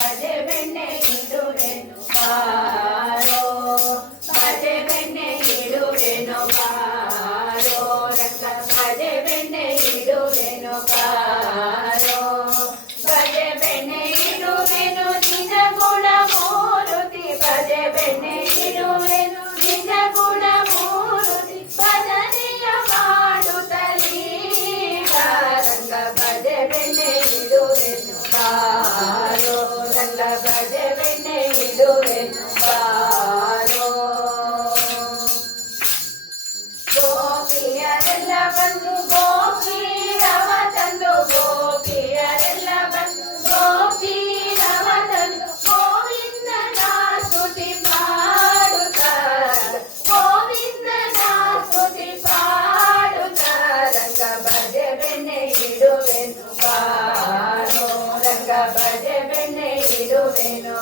ಭಜೆ ಬೆಣ್ಣೆ ಇಡುವೆನು ಬಾರೋ ಭಜೆ ಬೆಣ್ಣೆ ಇಡುವೆನು ಬಾರೋ ರಂಗ ಭಜೆ ಬೆಣ್ಣೆ ಇಡುವೆನು ಬಾರೋ ಭಜೆ ಬೆಣ್ಣೆ ಇಡುವೆನು ನಿನ್ನ ಗುಣ ಮೂರುತಿ ಭಜೆ ಬೆಣ್ಣೆ ಇಡುವೆನು ನಿನ್ನ ಗುಣ ಮೂರುತಿ ಭಜನೆಯ ಮಾಡುತ್ತಲೀ ರಂಗ ಭಜೆ ಬೆಣ್ಣೆ ಇಡುವೆನು ಬಾರೋ ರಂಗ ಭಜೆ ಬೆಣ್ಣೆ ಇಡುವೆನು ಬಾರೋ ಗೋಪಿಯರೆಲ್ಲ ಬಂದು ಗೋಪೀರವ ತಂದು ಗೋಪಿಯರೆಲ್ಲ ಬಂದು ಗೋಪೀರವ ತಂದು ಗೋವಿಂದನ ಸ್ತುತಿ ಪಾಡುತ್ತಾರೆ ಗೋವಿಂದನ ಸ್ತುತಿ ಪಾಡುತ್ತಾರೆ ರಂಗ ಭಜೆ ಬೆಣ್ಣೆ ಇಡುವೆನು ಬಾರೋ ರಂಗ ಭಜೆ ಬೆಣ್ಣೆ ಇಡುವೆನು